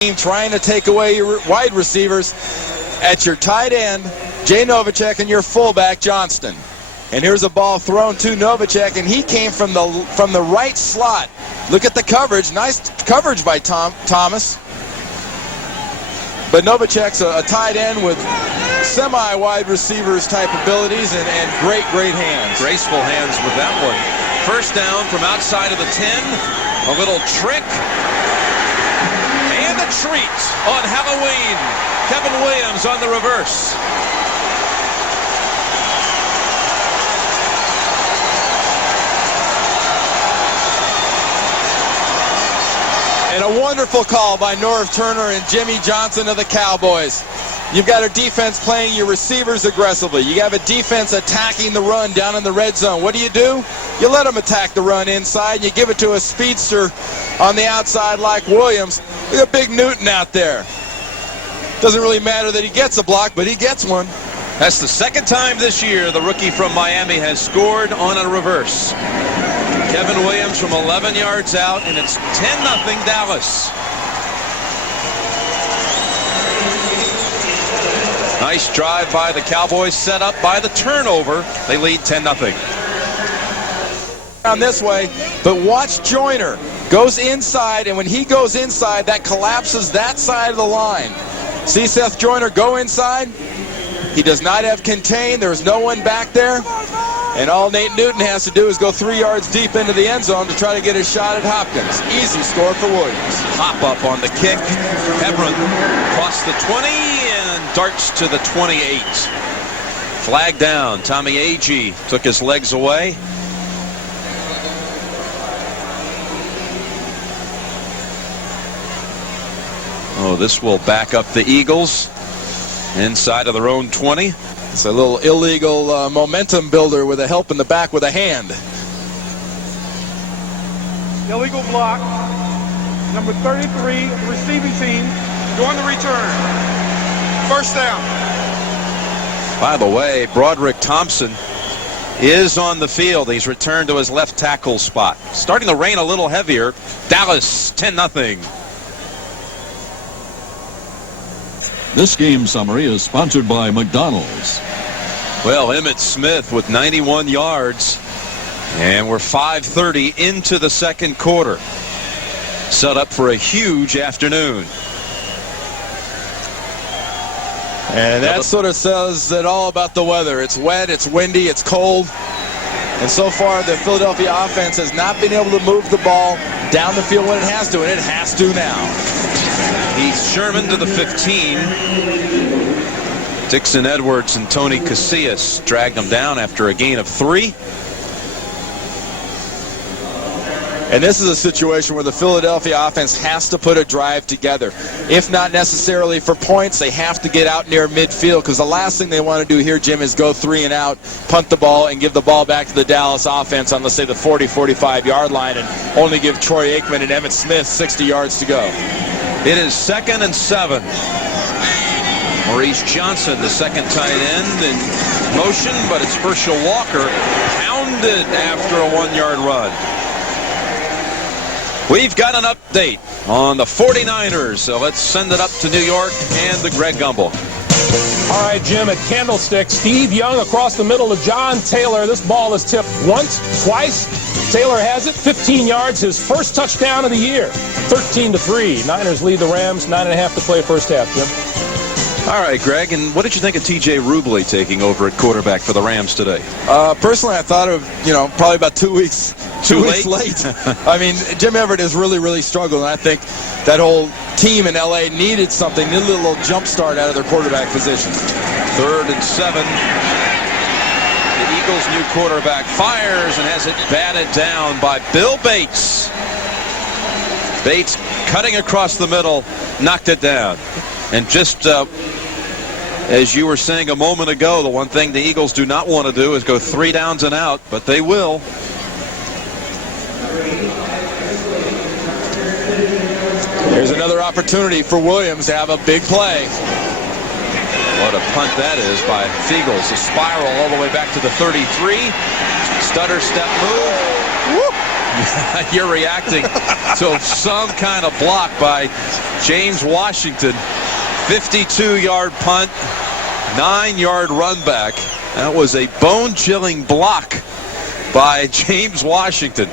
team trying to take away your wide receivers. At your tight end, Jay Novacek, and your fullback, Johnston. And here's a ball thrown to Novacek, and he came from the right slot. Look at the coverage. Nice coverage by Thomas. But Novacek's a tight end with semi-wide receivers type abilities and great hands. Graceful hands with that one. First down from outside of the 10. A little trick. And a treat on Halloween. Kevin Williams on the reverse. And a wonderful call by Norv Turner and Jimmy Johnson of the Cowboys. You've got a defense playing your receivers aggressively. You have a defense attacking the run down in the red zone. What do? You let them attack the run inside, and you give it to a speedster on the outside like Williams. Look at Big Newton out there. Doesn't really matter that he gets a block, but he gets one. That's the second time this year the rookie from Miami has scored on a reverse. Kevin Williams from 11 yards out, and it's 10-0 Dallas. Nice drive by the Cowboys, set up by the turnover. They lead 10-0. On this way, but watch Joyner. Goes inside, and when he goes inside, that collapses that side of the line. See Seth Joyner go inside. He does not have contain. There's no one back there. And all Nate Newton has to do is go 3 yards deep into the end zone to try to get a shot at Hopkins. Easy score for Williams. Hop up on the kick. Hebron across the 20 and darts to the 28. Flag down. Tommy Agee took his legs away. Oh, this will back up the Eagles inside of their own 20. It's a little illegal momentum builder with a help in the back with a hand. Illegal block. Number 33, receiving team, doing the return. First down. By the way, Broderick Thompson is on the field. He's returned to his left tackle spot. Starting to rain a little heavier. Dallas 10-0. This game summary is sponsored by McDonald's. Well, Emmitt Smith with 91 yards, and we're 5:30 into the second quarter. Set up for a huge afternoon. And that sort of says it all about the weather. It's wet, it's windy, it's cold. And so far, the Philadelphia offense has not been able to move the ball down the field when it has to, and it has to now. Heath Sherman to the 15. Dixon Edwards and Tony Casillas dragged them down after a gain of 3. And this is a situation where the Philadelphia offense has to put a drive together. If not necessarily for points, they have to get out near midfield, because the last thing they want to do here, Jim, is go 3 and out, punt the ball, and give the ball back to the Dallas offense on, let's say, the 40-45-yard line, and only give Troy Aikman and Emmitt Smith 60 yards to go. It is 2nd and 7. Maurice Johnson, the second tight end, in motion, but it's Herschel Walker pounded after a 1-yard run. We've got an update on the 49ers, so let's send it up to New York and the Greg Gumbel. All right, Jim, at Candlestick, Steve Young across the middle to John Taylor. This ball is tipped once, twice. Taylor has it, 15 yards, his first touchdown of the year. 13-3. Niners lead the Rams, 9.5 to play first half, Jim. All right, Greg, and what did you think of T.J. Rubley taking over at quarterback for the Rams today? Personally, I thought of, probably about 2 weeks. Too late. I mean, Jim Everett has really struggled, and I think that whole team in L.A. needed something, needed a little jump start out of their quarterback position. 3rd and 7. The Eagles' new quarterback fires and has it batted down by Bill Bates. Bates cutting across the middle, knocked it down. And just as you were saying a moment ago, the one thing the Eagles do not want to do is go 3 downs and out, but they will. Here's another opportunity for Williams to have a big play. What a punt that is by Fiegels. A spiral all the way back to the 33. Stutter step move. Whoop. You're reacting to some kind of block by James Washington. 52-yard punt, 9-yard run back. That was a bone-chilling block by James Washington.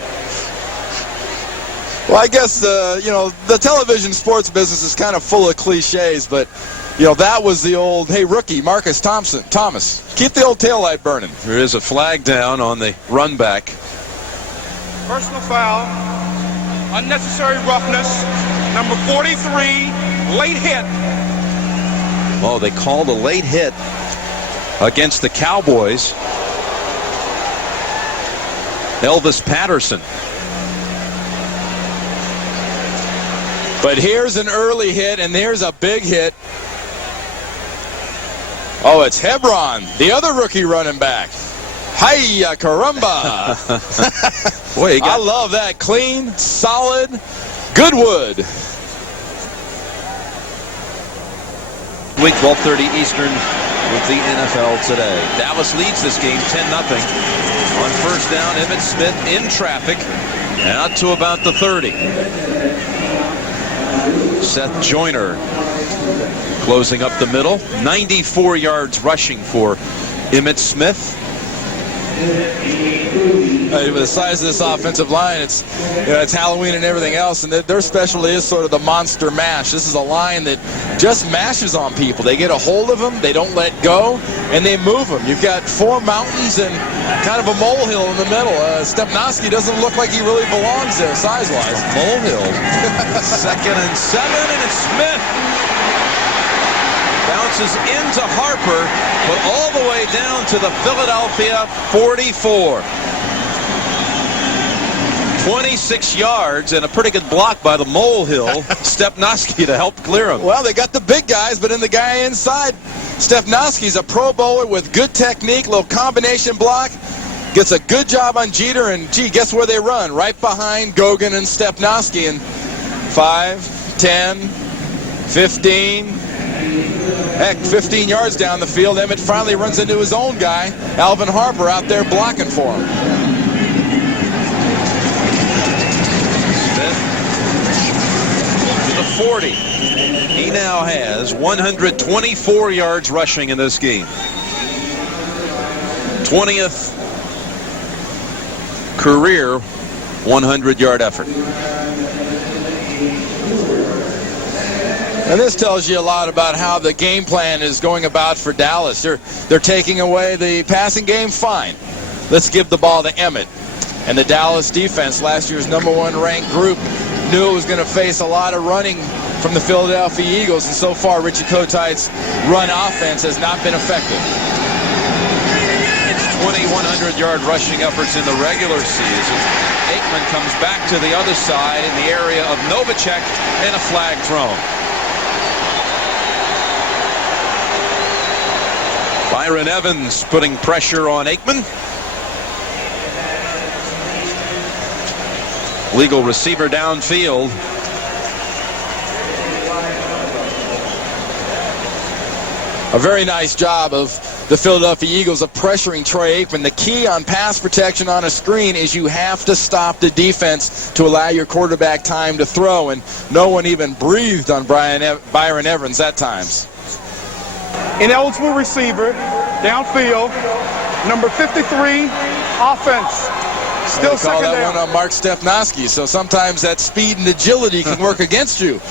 Well, I guess the television sports business is kind of full of cliches, but that was the old, hey, rookie, Marcus Thomas, keep the old taillight burning. There is a flag down on the run back. Personal foul, unnecessary roughness, number 43, late hit. Oh, they called a late hit against the Cowboys. Elvis Patterson. But here's an early hit, and here's a big hit. Oh, it's Hebron, the other rookie running back. Hiya, caramba. Boy, I love that. Clean, solid, good wood. Week 12:30 Eastern with the NFL today. Dallas leads this game 10-0. On first down, Emmitt Smith in traffic. Out to about the 30. Seth Joyner closing up the middle. 94 yards rushing for Emmitt Smith. With the size of this offensive line, it's Halloween and everything else, and their specialty is sort of the monster mash. This is a line that just mashes on people. They get a hold of them, they don't let go, and they move them. You've got four mountains and kind of a molehill in the middle. Stepnoski doesn't look like he really belongs there size-wise. Molehill. 2nd and 7, and it's Smith. Bounces into Harper, but all the way down to the Philadelphia 44. 26 yards and a pretty good block by the molehill, Stepnoski, to help clear him. Well, they got the big guys, but in the guy inside, Stepnoski's a pro bowler with good technique, little combination block, gets a good job on Jeter, and guess where they run? Right behind Gogan and Stepnoski, and 5, 10, 15, heck, 15 yards down the field. Emmitt finally runs into his own guy, Alvin Harper, out there blocking for him. To the 40. He now has 124 yards rushing in this game. 20th career 100-yard effort. And this tells you a lot about how the game plan is going about for Dallas. They're taking away the passing game, fine. Let's give the ball to Emmitt. And the Dallas defense, last year's #1 ranked group, knew it was going to face a lot of running from the Philadelphia Eagles, and so far Richie Kotite's run offense has not been effective. It's 2,100-yard rushing efforts in the regular season. Aikman comes back to the other side in the area of Novacek, and a flag thrown. Byron Evans putting pressure on Aikman. Legal receiver downfield. A very nice job of the Philadelphia Eagles of pressuring Troy Aikman. The key on pass protection on a screen is you have to stop the defense to allow your quarterback time to throw, and no one even breathed on Byron Evans at times. Ineligible receiver, downfield, number 53, offense. Still They call second that down. one on Mark Stepnoski, so sometimes that speed and agility can work against you.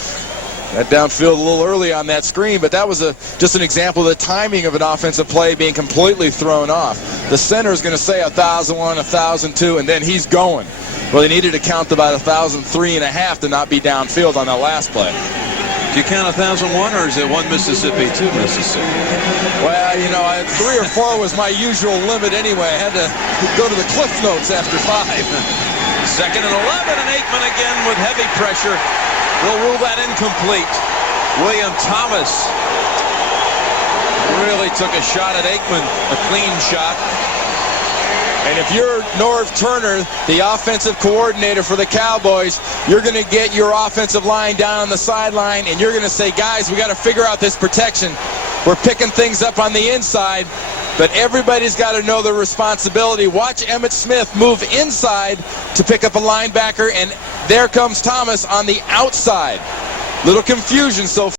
That downfield a little early on that screen, but that was just an example of the timing of an offensive play being completely thrown off. The center is going to say 1,001, 1,002, and then he's going. Well, they needed to count about 1,003.5 to not be downfield on that last play. Do you count 1,001, or is it 1 Mississippi, 2 Mississippi? Well, 3 or 4 was my usual limit anyway. I had to go to the cliff notes after 5. 2nd and 11, and Aikman again with heavy pressure. We'll rule that incomplete. William Thomas really took a shot at Aikman, a clean shot. And if you're Norv Turner, the offensive coordinator for the Cowboys, you're going to get your offensive line down on the sideline, and you're going to say, guys, we got to figure out this protection. We're picking things up on the inside. but everybody's got to know their responsibility. Watch Emmitt Smith move inside to pick up a linebacker, and there comes Thomas on the outside. Little confusion so far.